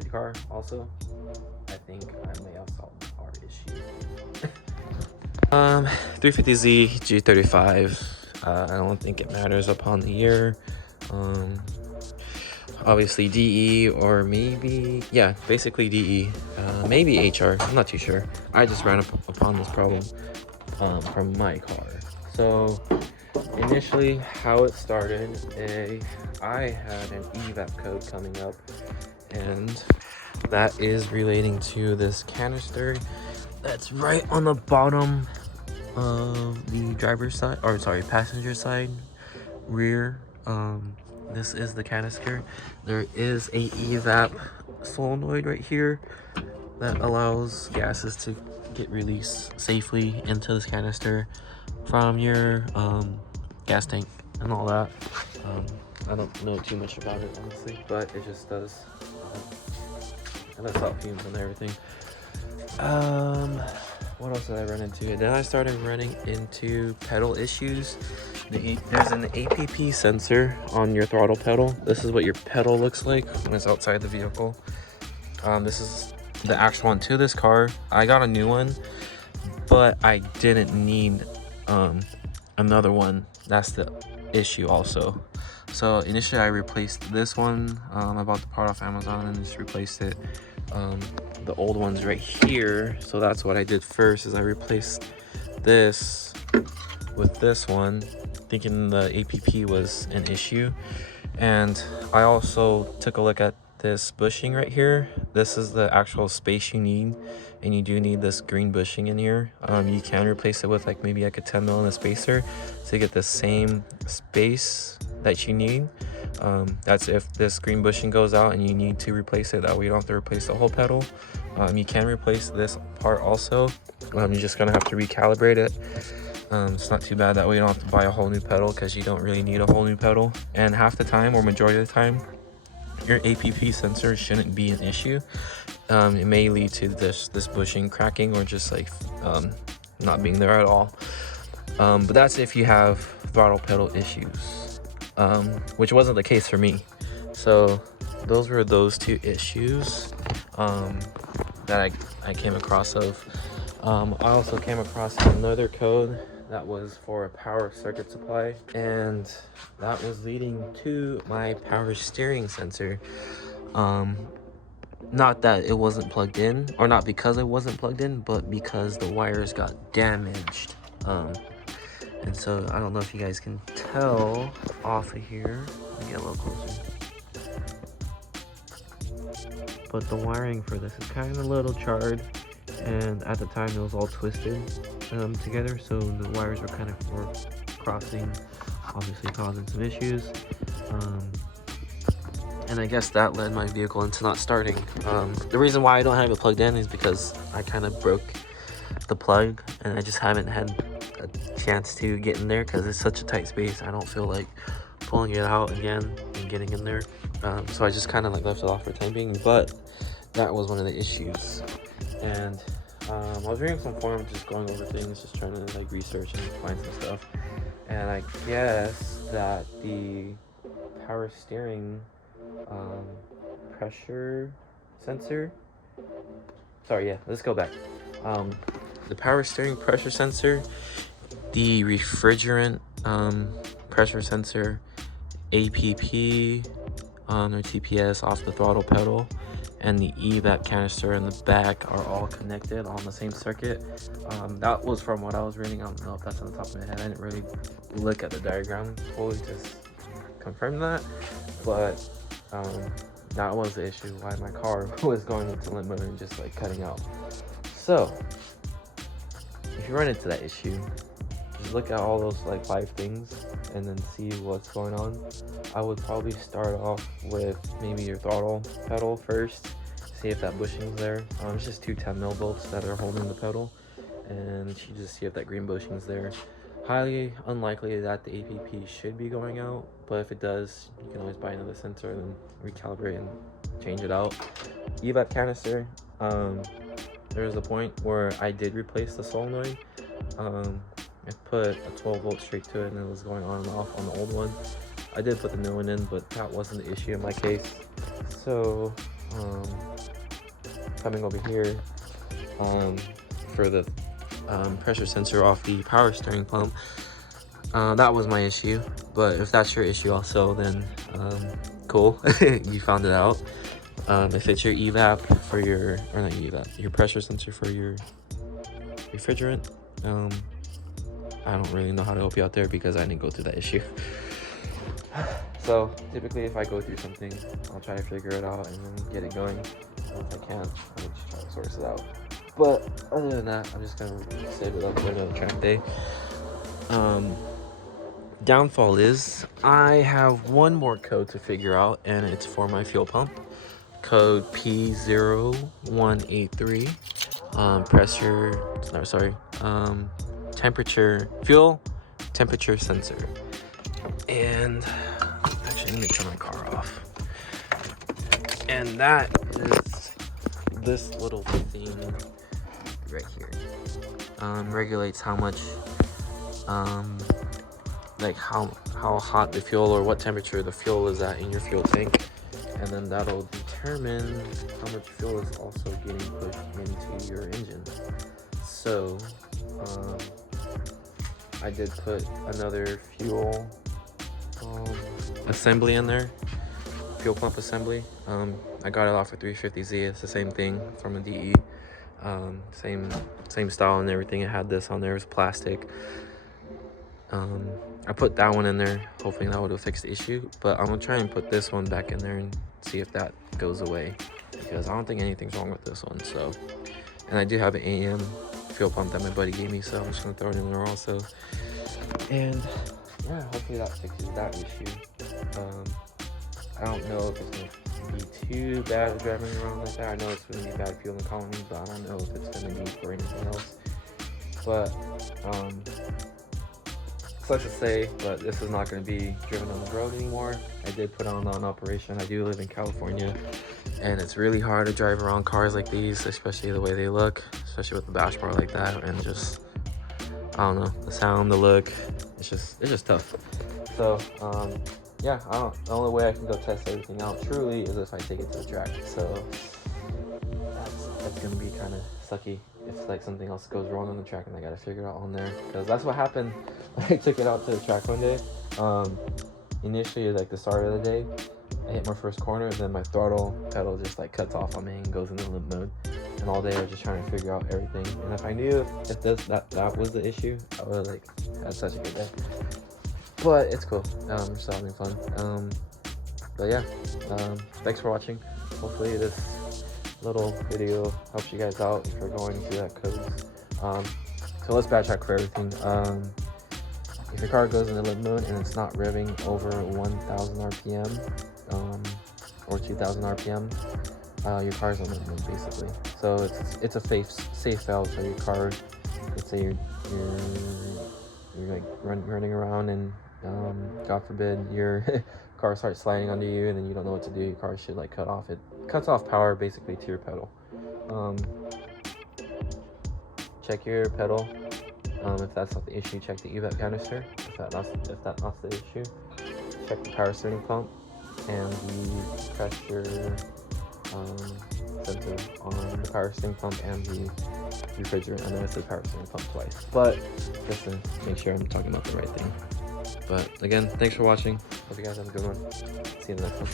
the car also. I think I may have solved our issue. 350Z G35. I don't think it matters upon the year. Obviously DE, or maybe, yeah, basically DE, maybe HR, I'm not too sure. I just ran upon this problem from my car. So initially how it started, I had an evap code coming up, and that is relating to this canister that's right on the bottom of the driver's side, or sorry, passenger side rear. This is the canister. There is a evap solenoid right here that allows gases to get released safely into this canister from your gas tank and all that. I don't know too much about it honestly, but it just does. And that's out fumes and everything. What else did I run into? Then I started running into pedal issues. There's an APP sensor on your throttle pedal. This is what your pedal looks like when it's outside the vehicle. This is the actual one to this car. I got a new one, but I didn't need another one. That's the issue also. So initially I replaced this one. I bought the part off Amazon and just replaced it. The old one's right here, so that's what I did first, is I replaced this with this one, thinking the APP was an issue. And I also took a look at this bushing right here. This is the actual space you need, and you do need this green bushing in here. You can replace it with like maybe like a 10 mil in a spacer to get the same space that you need. That's if this green bushing goes out and you need to replace it. That way you don't have to replace the whole pedal. You can replace this part also. You're just gonna have to recalibrate it. It's not too bad. That way you don't have to buy a whole new pedal, because you don't really need a whole new pedal. And half the time, or majority of the time, your APP sensor shouldn't be an issue. It may lead to this bushing cracking, or just like not being there at all. But that's if you have throttle pedal issues, which wasn't the case for me. So those were those two issues that I came across of. I also came across another code that was for a power circuit supply, and that was leading to my power steering sensor. Not that it wasn't plugged in, or not because it wasn't plugged in, but because the wires got damaged. And so I don't know if you guys can tell off of here. Let me get a little closer. But the wiring for this is kind of a little charred, and at the time it was all twisted together, so the wires were kind of crossing, obviously causing some issues. And I guess that led my vehicle into not starting. The reason why I don't have it plugged in is because I kind of broke the plug, and I just haven't had a chance to get in there because it's such a tight space. I don't feel like pulling it out again and getting in there. So I just kind of like left it off for the time being, but that was one of the issues. And I was reading some forums, just going over things, just trying to like research and find some stuff. And I guess that the power steering pressure sensor, sorry, yeah, let's go back. The power steering pressure sensor, the refrigerant pressure sensor, APP or TPS off the throttle pedal, and the evap canister in the back are all connected on the same circuit. That was from what I was reading. I don't know if that's on the top of my head. I didn't really look at the diagram fully to confirm that, but that was the issue why my car was going into limp mode and just like cutting out. So if you run into that issue, just look at all those like 5 things and then see what's going on. I would probably start off with maybe your throttle pedal first, see if that bushing's there. It's just 2 10 mil bolts that are holding the pedal, and you just see if that green bushing's there. Highly unlikely that the APP should be going out, but if it does, you can always buy another sensor and then recalibrate and change it out. evap canister, there was a point where I did replace the solenoid. I put a 12 volt straight to it and it was going on and off on the old one. I did put the new one in, but that wasn't the issue in my case. So coming over here for the pressure sensor off the power steering pump. That was my issue, but if that's your issue also, then cool. You found it out. If it's your evap for your, or not evap, your pressure sensor for your refrigerant, I don't really know how to help you out there because I didn't go through that issue. So typically if I go through something, I'll try to figure it out and then get it going. And if I can't, I'll just try to source it out. But other than that, I'm just gonna save it up for another track day. Downfall is I have one more code to figure out, and it's for my fuel pump. Code P0183. Fuel temperature sensor. And actually, let me turn my car off. And that is this little thing right here. Regulates how much, like how hot the fuel or what temperature the fuel is at in your fuel tank, and then that'll determine how much fuel is also getting pushed into your engine. So I did put another fuel assembly in there, fuel pump assembly. I got it off of 350Z. It's the same thing from a DE, same style and everything. It had this on there. It was plastic. I put that one in there, hoping that would have fixed the issue, but I'm gonna try and put this one back in there and see if that goes away, because I don't think anything's wrong with this one. So, and I do have an AM fuel pump that my buddy gave me, so I'm just gonna throw it in there also. And yeah, hopefully that fixes that issue. I don't know if it's gonna be too bad driving around like that. I know it's gonna be bad fuel economy, but I don't know if it's gonna be for anything else. But such to say, but this is not going to be driven on the road anymore. I did put on operation. I do live in California, and it's really hard to drive around cars like these, especially the way they look, especially with the bash bar like that, and just, I don't know, the sound, the look, it's just tough. So yeah, the only way I can go test everything out truly is if I take it to the track. So that's gonna be kind of sucky if like something else goes wrong on the track and I gotta figure it out on there, because that's what happened when I took it out to the track one day. Initially, like the start of the day, I hit my first corner, and then my throttle pedal just like cuts off on me and goes into limp mode. And all day I was just trying to figure out everything. And if I knew if that was the issue, I would have like had such a good day. But it's cool. Just having fun. But yeah, thanks for watching. Hopefully this little video helps you guys out if you're going through that code. So let's backtrack for everything. If your car goes into limp mode and it's not revving over 1,000 RPM or 2,000 RPM, your car's on limp mode basically. So it's a safe valve for your car. Let's say you're like running around and God forbid your car starts sliding under you and then you don't know what to do. Your car should like cut off. It cuts off power basically to your pedal. Check your pedal. If that's not the issue, check the evap canister. If that's not the issue, check the power steering pump and the pressure sensor on the power steering pump and the refrigerant. I know I said power steering pump twice, but just to make sure I'm talking about the right thing. But again, thanks for watching. Hope you guys have a good one. See you in the next one.